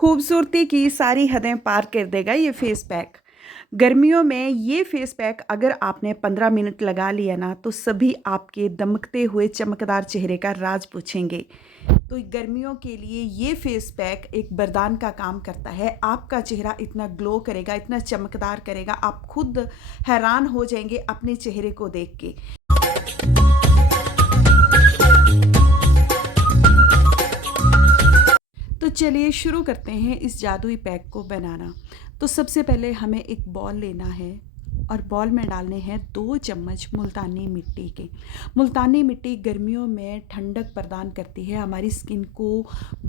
खूबसूरती की सारी हदें पार कर देगा ये फेस पैक। गर्मियों में ये फेस पैक अगर आपने 15 मिनट लगा लिया ना तो सभी आपके दमकते हुए चमकदार चेहरे का राज पूछेंगे। तो गर्मियों के लिए ये फेस पैक एक वरदान का काम करता है। आपका चेहरा इतना ग्लो करेगा, इतना चमकदार करेगा, आप खुद हैरान हो जाएंगे अपने चेहरे को देख के। तो चलिए शुरू करते हैं इस जादुई पैक को बनाना। तो सबसे पहले हमें एक बॉल लेना है और बॉल में डालने हैं 2 चम्मच मुल्तानी मिट्टी के। मुल्तानी मिट्टी गर्मियों में ठंडक प्रदान करती है, हमारी स्किन को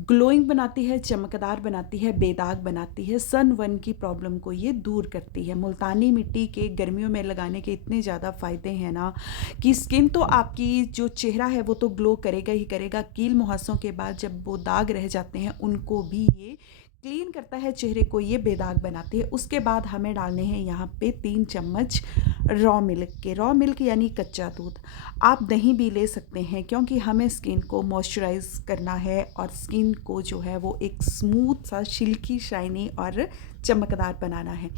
ग्लोइंग बनाती है, चमकदार बनाती है, बेदाग बनाती है, सन बर्न की प्रॉब्लम को ये दूर करती है। मुल्तानी मिट्टी के गर्मियों में लगाने के इतने ज़्यादा फ़ायदे हैं ना कि स्किन तो आपकी जो चेहरा है वो तो ग्लो करेगा ही करेगा, कील मुहासों के बाद जब वो दाग रह जाते हैं उनको भी ये क्लीन करता है, चेहरे को ये बेदाग बनाती है। उसके बाद हमें डालने हैं यहाँ पे 3 चम्मच रॉ मिल्क के। रॉ मिल्क यानी कच्चा दूध। आप दही भी ले सकते हैं क्योंकि हमें स्किन को मॉइस्चराइज करना है और स्किन को जो है वो एक स्मूथ सा सिल्की शाइनी और चमकदार बनाना है।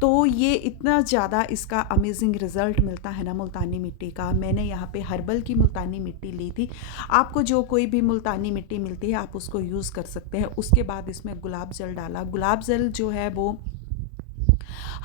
तो ये इतना ज़्यादा इसका अमेजिंग रिज़ल्ट मिलता है ना मुल्तानी मिट्टी का। मैंने यहाँ पे हर्बल की मुल्तानी मिट्टी ली थी। आपको जो कोई भी मुल्तानी मिट्टी मिलती है आप उसको यूज़ कर सकते हैं। उसके बाद इसमें गुलाब जल डाला। गुलाब जल जो है वो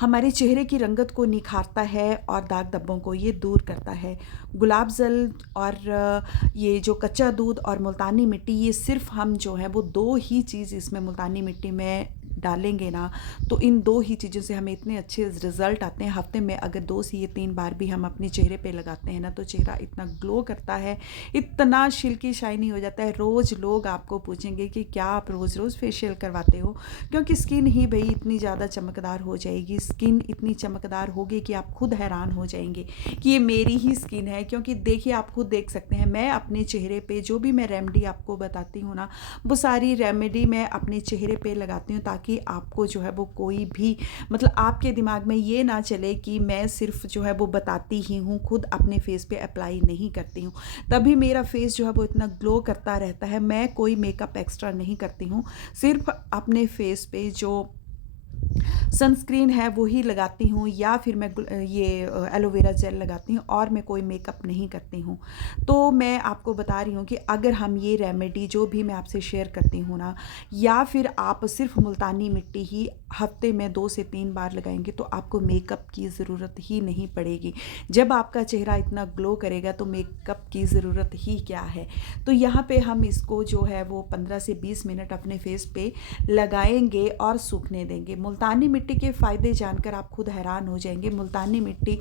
हमारे चेहरे की रंगत को निखारता है और दाग धब्बों को ये दूर करता है। गुलाब जल और ये जो कच्चा दूध और मुल्तानी मिट्टी, ये सिर्फ हम जो है वो 2 ही चीज़ इसमें मुल्तानी मिट्टी में डालेंगे ना तो इन 2 ही चीज़ों से हमें इतने अच्छे रिज़ल्ट आते हैं। हफ्ते में अगर 2 से ये 3 बार भी हम अपने चेहरे पे लगाते हैं ना तो चेहरा इतना ग्लो करता है, इतना सिल्की शाइनी हो जाता है। रोज़ लोग आपको पूछेंगे कि क्या आप रोज़ रोज़ फेशियल करवाते हो, क्योंकि स्किन ही भाई इतनी ज़्यादा चमकदार हो जाएगी, स्किन इतनी चमकदार होगी कि आप खुद हैरान हो जाएंगे कि ये मेरी ही स्किन है। क्योंकि देखिए, आप खुद देख सकते हैं, मैं अपने चेहरे पे जो भी मैं रेमेडी आपको बताती हूँ ना वो सारी रेमेडी मैं अपने चेहरे पे लगाती हूँ ताकि आपको जो है वो कोई भी मतलब आपके दिमाग में ये ना चले कि मैं सिर्फ जो है वो बताती ही हूँ, खुद अपने फेस पे अप्लाई नहीं करती हूँ। तभी मेरा फेस जो है वो इतना ग्लो करता रहता है। मैं कोई मेकअप एक्स्ट्रा नहीं करती हूँ, सिर्फ अपने फेस पे जो सनस्क्रीन है वो ही लगाती हूँ या फिर मैं ये एलोवेरा जेल लगाती हूँ और मैं कोई मेकअप नहीं करती हूँ। तो मैं आपको बता रही हूँ कि अगर हम ये रेमेडी जो भी मैं आपसे शेयर करती हूँ ना, या फिर आप सिर्फ मुल्तानी मिट्टी ही हफ्ते में 2 से 3 बार लगाएंगे तो आपको मेकअप की ज़रूरत ही नहीं पड़ेगी। जब आपका चेहरा इतना ग्लो करेगा तो मेकअप की ज़रूरत ही क्या है। तो यहाँ पे हम इसको जो है वो 15 से 20 मिनट अपने फेस पे लगाएंगे और सूखने देंगे। मुल्तानी मिट्टी के फ़ायदे जानकर आप खुद हैरान हो जाएंगे। मुल्तानी मिट्टी,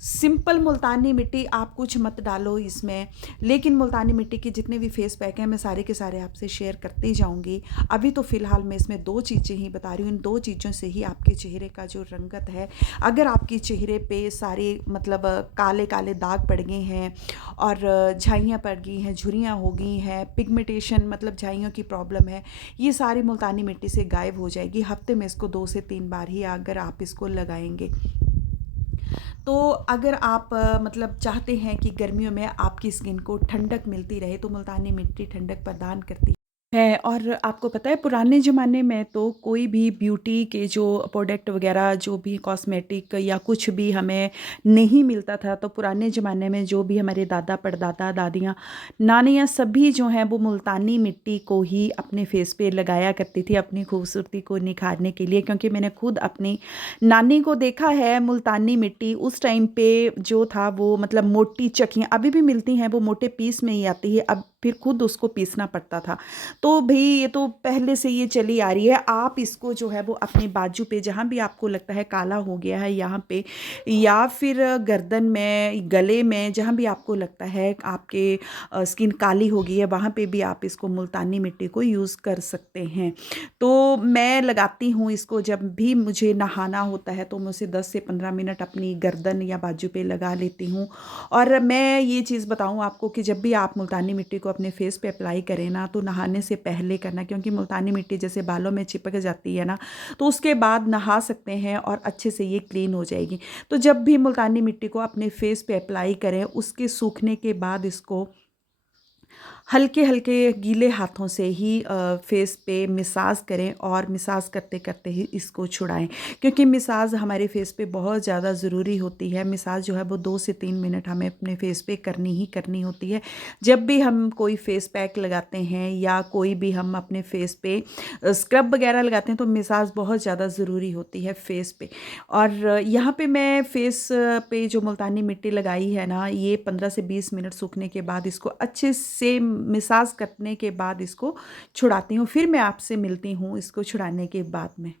सिंपल मुल्तानी मिट्टी, आप कुछ मत डालो इसमें, लेकिन मुल्तानी मिट्टी के जितने भी फेस पैक हैं मैं सारे के सारे आपसे शेयर करती जाऊंगी। अभी तो फ़िलहाल मैं इसमें 2 चीज़ें ही बता रही हूँ। इन 2 चीज़ों से ही आपके चेहरे का जो रंगत है, अगर आपके चेहरे पे सारे मतलब काले काले दाग पड़ गए हैं और झाइयाँ पड़ गई हैं, झुर्रियाँ हो गई हैं, पिगमेंटेशन मतलब झाइयों की प्रॉब्लम है, ये सारी मुल्तानी मिट्टी से गायब हो जाएगी। हफ्ते में इसको 2 से 3 बार ही अगर आप इसको लगाएंगे तो अगर आप मतलब चाहते हैं कि गर्मियों में आपकी स्किन को ठंडक मिलती रहे तो मुल्तानी मिट्टी ठंडक प्रदान करती है। और आपको पता है पुराने ज़माने में तो कोई भी ब्यूटी के जो प्रोडक्ट वगैरह, जो भी कॉस्मेटिक या कुछ भी हमें नहीं मिलता था, तो पुराने ज़माने में जो भी हमारे दादा परदादा दादियाँ नानियाँ सभी जो हैं वो मुल्तानी मिट्टी को ही अपने फेस पे लगाया करती थी अपनी खूबसूरती को निखारने के लिए। क्योंकि मैंने खुद अपनी नानी को देखा है, मुल्तानी मिट्टी उस टाइम पे जो था वो मतलब मोटी चक्कियाँ अभी भी मिलती हैं, वो मोटे पीस में ही आती है, अब फिर खुद उसको पीसना पड़ता था। तो भई ये तो पहले से ये चली आ रही है। आप इसको जो है वो अपने बाजू पे जहाँ भी आपको लगता है काला हो गया है यहाँ पे, या फिर गर्दन में, गले में, जहाँ भी आपको लगता है आपके स्किन काली हो गई है वहाँ पे भी आप इसको मुल्तानी मिट्टी को यूज़ कर सकते हैं। तो मैं लगाती हूँ इसको जब भी मुझे नहाना होता है तो मैं उसे 10 से 15 मिनट अपनी गर्दन या बाजू पे लगा लेती हूँ। और मैं ये चीज़ बताऊँ आपको कि जब भी आप मुल्तानी मिट्टी को अपने फेस पे अप्लाई करें ना तो नहाने से पहले करना, क्योंकि मुल्तानी मिट्टी जैसे बालों में चिपक जाती है ना तो उसके बाद नहा सकते हैं और अच्छे से ये क्लीन हो जाएगी। तो जब भी मुल्तानी मिट्टी को अपने फेस पे अप्लाई करें उसके सूखने के बाद इसको हल्के-हल्के गीले हाथों से ही फेस पे मसाज करें और मसाज करते-करते ही इसको छुड़ाएँ, क्योंकि मसाज हमारे फेस पे बहुत ज़्यादा ज़रूरी होती है। मसाज जो है वो 2 से 3 मिनट हमें अपने फेस पे करनी ही करनी होती है। जब भी हम कोई फेस पैक लगाते हैं या कोई भी हम अपने फेस पे स्क्रब वगैरह लगाते हैं तो मसाज बहुत ज़्यादा ज़रूरी होती है फेस पे। और यहाँ पे मैं फेस पे जो मुल्तानी मिट्टी लगाई है ना, ये 15 से 20 मिनट सूखने के बाद इसको अच्छे से मसाज करने के बाद इसको छुड़ाती हूँ। फिर मैं आपसे मिलती हूँ इसको छुड़ाने के बाद में।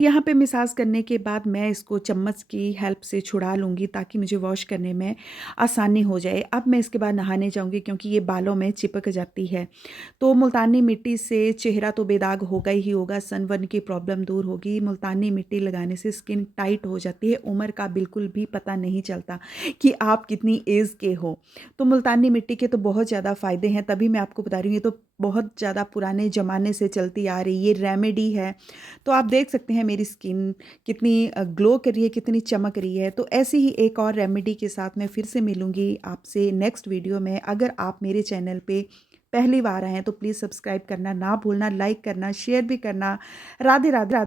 यहाँ पे मसाज करने के बाद मैं इसको चम्मच की हेल्प से छुड़ा लूँगी ताकि मुझे वॉश करने में आसानी हो जाए। अब मैं इसके बाद नहाने जाऊँगी क्योंकि ये बालों में चिपक जाती है। तो मुल्तानी मिट्टी से चेहरा तो बेदाग होगा ही होगा, सनबर्न की प्रॉब्लम दूर होगी। मुल्तानी मिट्टी लगाने से स्किन टाइट हो जाती है, उम्र का बिल्कुल भी पता नहीं चलता कि आप कितनी एज के हो। तो मुल्तानी मिट्टी के तो बहुत ज़्यादा फ़ायदे हैं, तभी मैं आपको बता रही हूँ। ये तो बहुत ज़्यादा पुराने ज़माने से चलती आ रही ये रेमेडी है। तो आप देख सकते हैं मेरी स्किन कितनी ग्लो कर रही है, कितनी चमक रही है। तो ऐसी ही एक और रेमेडी के साथ मैं फिर से मिलूँगी आपसे नेक्स्ट वीडियो में। अगर आप मेरे चैनल पे पहली बार आए हैं तो प्लीज़ सब्सक्राइब करना ना भूलना, लाइक करना, शेयर भी करना। राधे राधे।